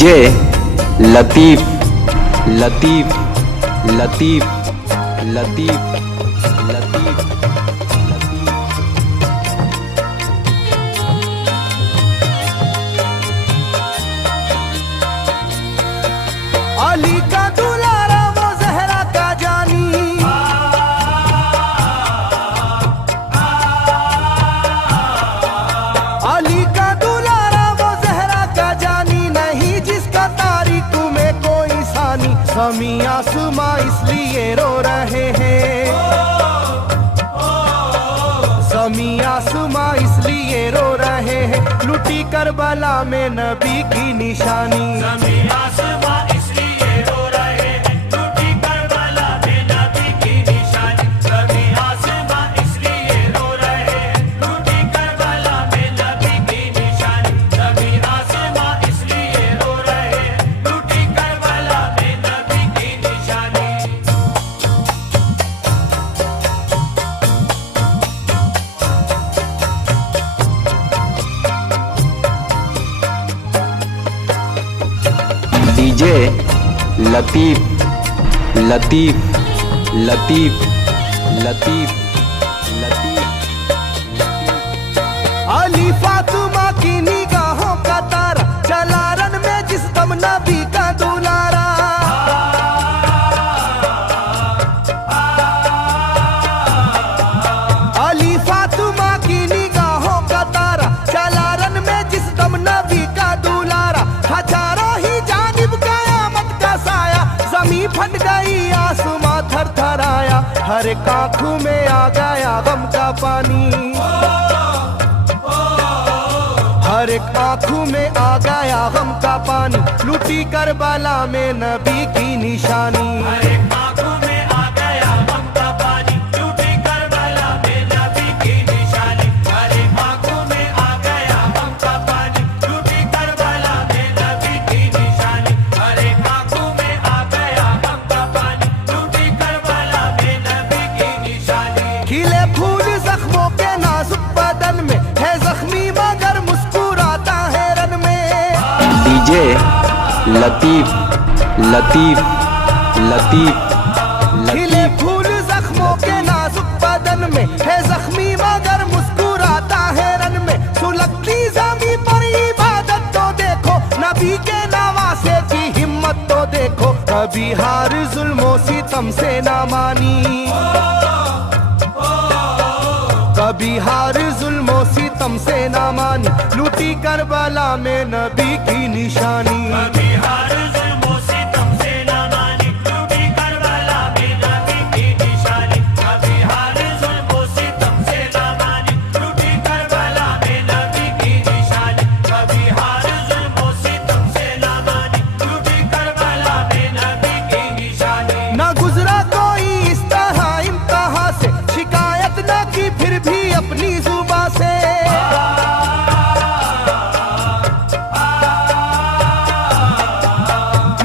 DJ Latif Latif Latif Latif Latif Ali का दुलारा वो जहरा का जानी, अली का दुलारा वो जहरा का जानी, नहीं जिसका तारीख में कोई सानी। ज़मीं आसमां इसलिए रो रहे हैं, ज़मीं आसमां इसलिए रो रहे हैं, लुटी करबला में नबी की निशानी। ज़मीं आसमां इसलिए रो रहे हैं, लुटी करबला में नबी की निशानी। ज़मीं आसमां इसलिए रो रहे हैं, लुटी करबला में नबी की निशानी। ज़मीं आसमां इसलिए रो रहे हैं, लुटी करबला में नबी की निशानी। डीजे लतीफ लतीफ लतीफ लतीफ लतीफ अली फातिमा की निगाहों का तारा, चला रन में जिस दम नबी का दुलारा। अली फातिमा की निगाहों का तारा, चला रन में जिस दम नबी का दुलारा। हजारों ही जानिब कयामत का साया, ज़मीं फट गई आसमां थर थर आया, हर एक आँखों में आ गया गम का पानी। हर एक आँखों में आ गया गम का पानी, लुटी करबला में नबी की निशानी। हर एक आँखों में आ गया गम का पानी, लुटी करबला में नबी की निशानी। हर एक आँखों में आ गया गम का पानी, लुटी करबला में नबी की निशानी। हर एक आँखों में आ गया गम का पानी, लुटी करबला में नबी की निशानी। खिले फूल जख्मों के नाजुक बदन में, है जख्मी मगर मुस्कुराता है रन में। डीजे लतीफ लतीफ लतीफ खिले लतीफ फूल जख्मों के नाजुक बदन में, है जख्मी मगर मुस्कुराता है रन में। सुलगती ज़मीं पर इबादत तो देखो, नबी के नवासे की हिम्मत तो देखो। कभी हार जुल्मों सितम से ना मानी, कभी हार जुल्मों सितम से ना मानी, लुटी करबला में नबी की निशानी। कभी हार जुल्मों सितम से ना मानी, लुटी करबला में नबी की निशानी। कभी हार जुल्मों सितम से ना मानी, लुटी करबला में नबी की निशानी। कभी हार जुल्मों सितम से ना मानी, लुटी करबला में नबी की निशानी। ना गुजरा कोई इस तरह इम्तिहा से, शिकायत न की फिर भी अपनी जुबां से।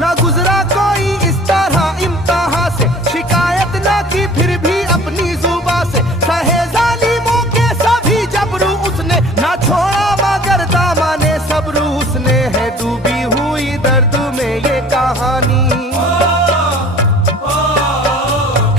ना गुजरा कोई इस तरह इम्तिहा से, शिकायत न की फिर भी अपनी जुबां से। सहे जालिमों के सभी जबरू उसने, ना छोड़ा मगर दामने सब्र उसने। है डूबी हुई दर्द में ये कहानी,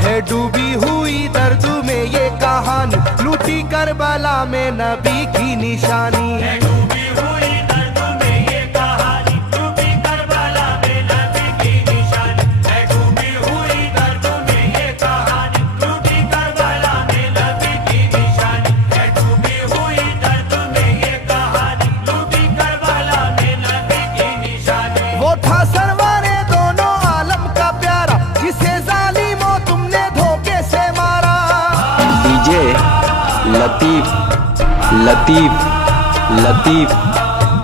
है डूबी हुई दर्द में ये कहानी, लूटी करबला में नबी की निशानी। है डूबी हुई दर्द में ये कहानी, लुटी करबला में नबी की निशानी। है डूबी हुई दर्द में ये कहानी, लुटी करबला में नबी की निशानी। है डूबी हुई दर्द में ये कहानी, लुटी करबला में नबी की निशानी। वो था सरवारे दोनों आलम का प्यारा, जिसे जालिमों तुमने धोखे से मारा। डीजे लतीफ लतीफ लतीफ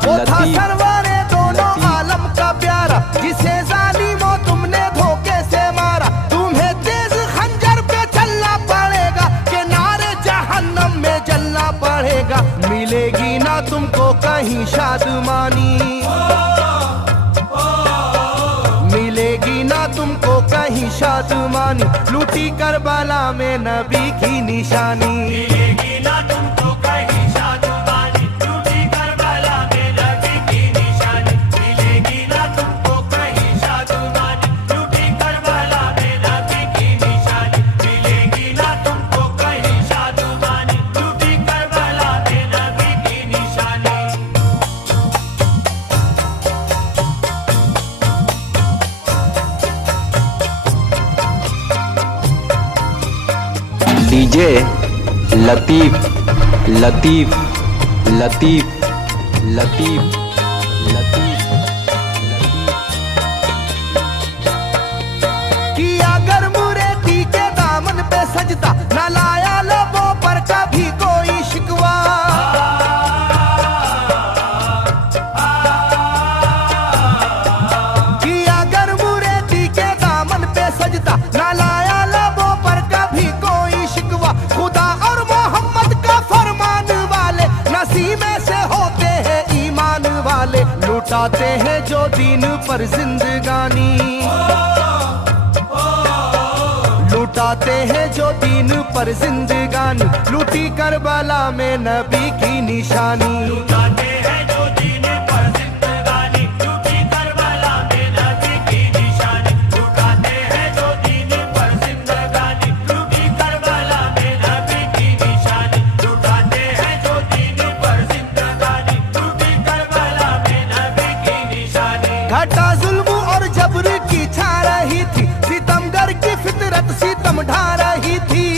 वो था लतीफ सरवारे दोनों लतीफ। आलम का प्यारा, जिसे जालिमों तुमने धोखे से मारा। तुम्हें तेज खंजर पे चलना पड़ेगा, कि नारे जहन्नम में जलना पड़ेगा। मिलेगी ना तुमको कहीं शादमानी, मिलेगी ना तुमको कहीं शादमानी, लूटी करबला में नबी की निशानी। मिलेगी ना तुमको कहीं शादमानी, लुटी करबला में नबी की निशानी। मिलेगी ना डीजे लतीफ लतीफ लतीफ लतीफ लतीफ किया गर्म रेती के दामन पे सजदा, न लाया लबों पर कभी कोई शिकवा। किया गर्म रेती के दामन पे सजदा, न लाया लबों पर कभी कोई शिकवा। खुदा और मोहम्मद का फरमान वाले नसीबे से होते हैं ईमान वाले। लुटाते हैं जो दीन पर जिंदगानी, लुटाते हैं जो दीन पर जिंदगानी। लूटी करबला में नबी की निशानी। लुटाते हैं जो दीन पर जिंदगानी, लूटी करबला में नबी की निशानी। लुटाते हैं जो दीन पर जिंदगानी, लूटी करबला में नबी की निशानी। लुटाते हैं जो दीन पर जिंदगानी, लूटी करबला में नबी की निशानी। घटा जुल्म और जबर की छा रही थी, सितमगर की फितरत सितम ढा रही थी।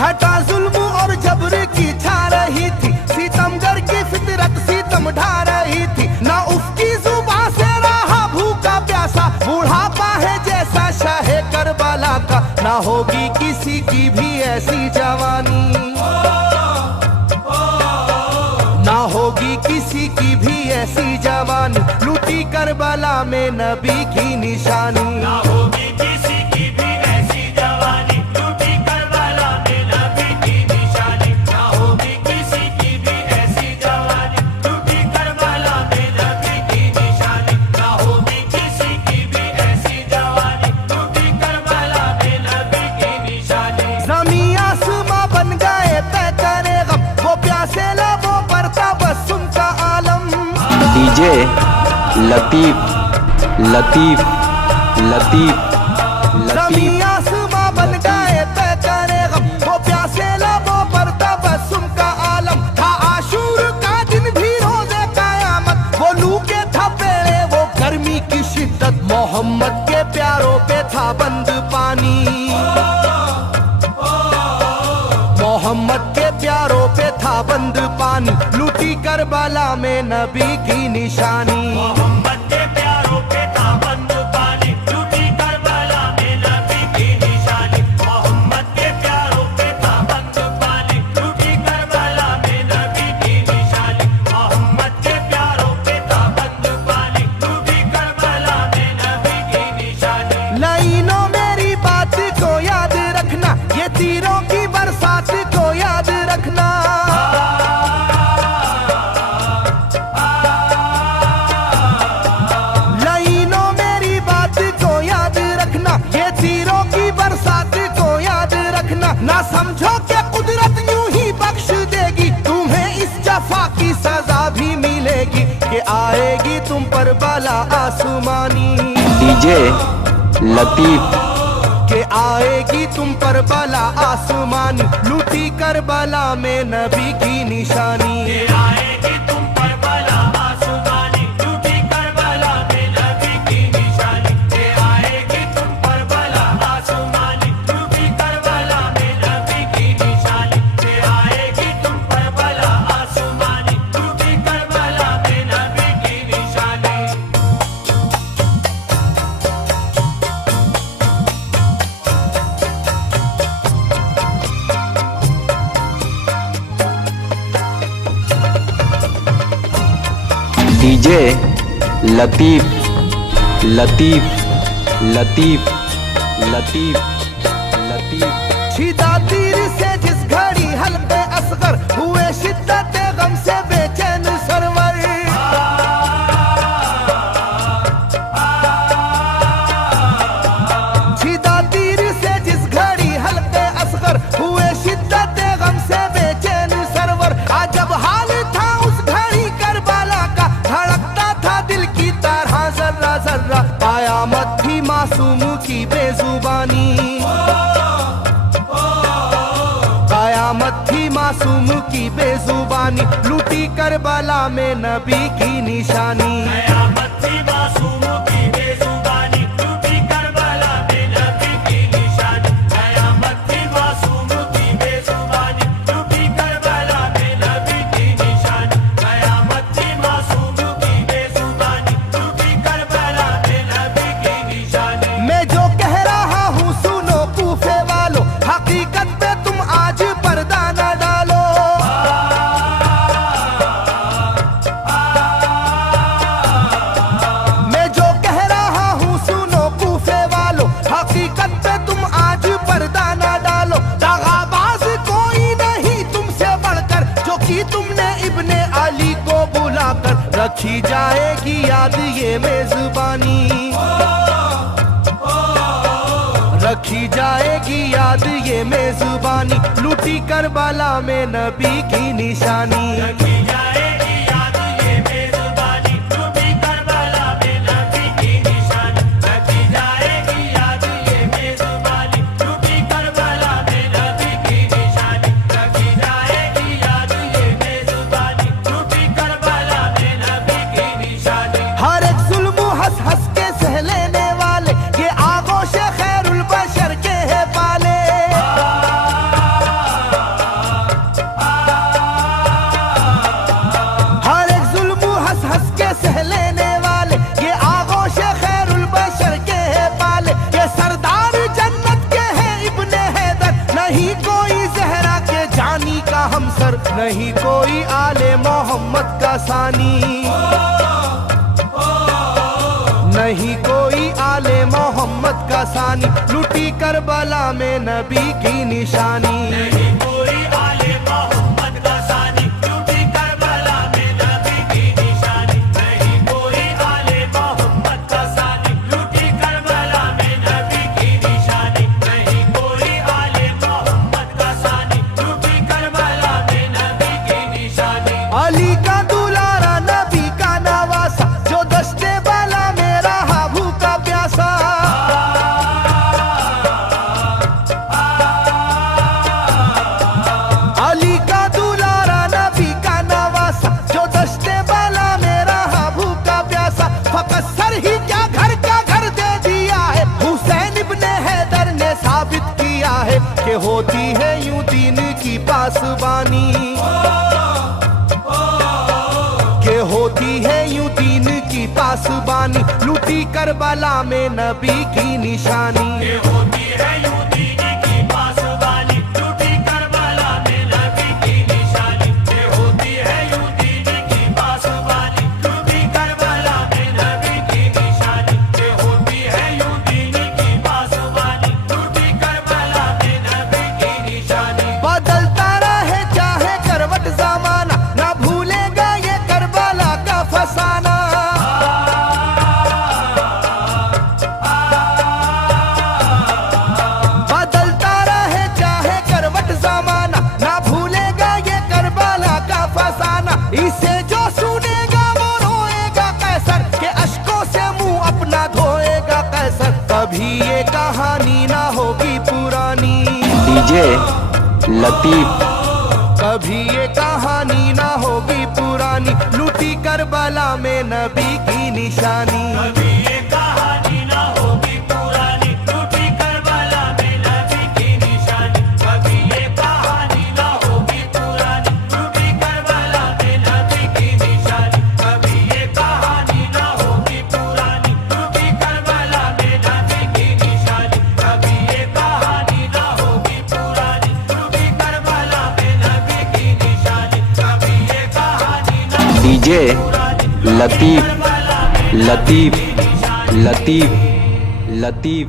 घटा जुल्म और जबर की छा रही थी, सितमगर की फितरत सितम ढा रही थी। ना उसकी जुबान से रहा भूखा प्यासा, बुढ़ापा है जैसा शाहे करबला का। ना होगी किसी की भी ऐसी जवानी, ना होगी किसी की भी ऐसी जवानी। लूटी करबला में नबी की निशानी। ना होगी किसी की भी ऐसी जवानी, लूटी करबला में नबी की निशानी। ना होगी किसी की भी ऐसी जवानी, लूटी करबला में नबी की निशानी। ना होगी किसी की भी ऐसी जवानी, लूटी करबला में नबी की निशानी। ज़मीं आसमां बन गए तय करे गम, वो प्यासे लबों पर तबस्सुम का आलम। डीजे लतीफ लतीफ लतीफ लतीफ ज़मीं आसमां बन गए तय करे गम, वो प्यासे लबों पर तबस्सुम का आलम। था आशूर का दिन भी रोज़े क़यामत, वो लू के था पेड़े वो गर्मी की शिद्दत। मोहम्मद के प्यारों पे था बंद पानी, मोहम्मद के प्यारों पे था बंद पानी। लूटी करबला में नबी की निशानी। मोहम्मद के प्यारों पे था बंद पानी, लूटी करबला में नबी की निशानी। मोहम्मद के प्यारों पे था बंद पानी, लूटी करबला में नबी की निशानी। मोहम्मद के प्यारों पे था बंद पानी, लूटी करबला में नबी की निशानी। लाइनों मेरी बात को याद रखना, ये तीरों की बरसात को याद रखना। लाइनों मेरी बात को याद रखना, ये तीरों की बरसात को याद रखना। ना समझो कि कुदरत यूं ही बख्श देगी, तुम्हें इस जफा की सजा भी मिलेगी। कि आएगी तुम पर बला आसमानी, डीजे लतीफ के आएगी तुम पर बला आसमानी। लूटी करबला में नबी की निशानी। ये आएगी तुम पर बला आसमानी, लूटी करबला में नबी की निशानी। ये आएगी तुम पर बला आसमानी, लूटी करबला में नबी की निशानी। ये आएगी तुम पर बला आसमानी, लूटी करबला में नबी की निशानी। डीजे लतीफ लतीफ लतीफ लतीफ लतीफ छिदा तीर से जिस घड़ी हल्के असगर हुए, शिद्दत गम से बेचैन सरवर। छिदा तीर से जिस घड़ी हल्के असगर हुए, शिद्दत गम से बेचैन सरवर। अजब हाल था उस घड़ी करबला का, धड़कता था दिल की तरह जर्रा जर्रा। कयामत थी मासूम की बेजुबानी, कयामत थी मासूम की बेजुबानी। लूटी करबला में नबी की निशानी। कयामत थी मासूम की बेजुबानी, रखी जाएगी याद ये मेजबानी, रखी जाएगी याद ये मेजबानी, लूटी करबला में नबी की निशानी। रखी जाएगी याद ये मेजबानी, लूटी करबला में नबी की निशानी। रखी जाएगी याद ये मेजबानी, लूटी करबला में नबी की निशानी। रखी जाएगी याद ये मेजबानी, लूटी करबला में नबी की निशानी। हर एक जुल्म हंस हंस के सह लेने वाले ये आगोश खैरुल बशर के है पाले। हर एक जुल्म हंस हंस के सह लेने वाले ये आगोश खैरुल बशर के है पाले। ये सरदार जन्नत के है इब्ने हैदर, नहीं कोई जहरा के जानी का हमसर, नहीं कोई आले मोहम्मद का सानी, नहीं कोई आले मोहम्मद का सानी, लूटी करबला में नबी की निशानी। नहीं कोई आले मोहम्मद का सानी, लूटी करबला में नबी की निशानी। नहीं कोई आले मोहम्मद का सानी, लूटी करबला में नबी की निशानी। नहीं कोई आले मोहम्मद का सानी, लूटी करबला में नबी की निशानी। अली का दुलारा नबी का नवासा, जो दस्ते बाला में रहा भूखा प्यासा। अली का दुलारा नबी का नवासा, जो दस्ते बाला में रहा भूखा प्यासा। फकत सर ही क्या घर का घर दे दिया है, हुसैन इब्ने हैदर ने साबित किया है कि होती है यूं दीन की पासबानी, के होती है यूं दीन की पासबानी, लूटी करबला में नबी की निशानी। ये होती है यूं दीन की पासबानी, लूटी करबला में नबी की निशानी। ये होती है यूं दीन की पासबानी, लूटी करबला में नबी की निशानी। ये होती है यूं दीन की पासबानी, लूटी करबला में नबी की निशानी। बदलता रहे चाहे करवट जमाना, ना भूलेगा ये करबला का फसाना। बदलता रहे चाहे करवट जमाना, ना भूलेगा ये करबला का फसाना। इसे जो सुनेगा वो रोएगा कैसर, के अश्कों से मुंह अपना धोएगा कैसर। कभी ये कहानी ना होगी पुरानी, डीजे लतीफ, कभी ये कहानी ना होगी पुरानी, लूटी करबला में नबी की निशानी। कभी ये कहानी ना होगी पुरानी, लूटी करबला में नबी की निशानी। कभी ये कहानी ना होगी पुरानी, लूटी करबला में नबी की निशानी। कभी ये कहानी ना होगी पुरानी, लूटी करबला में नबी की निशानी। कभी ये कहानी ना होगी पुरानी, लूटी करबला में नबी की निशानी। कभी ये कहानी ना डीजे लतीफ, लतीफ, लतीफ, लतीफ।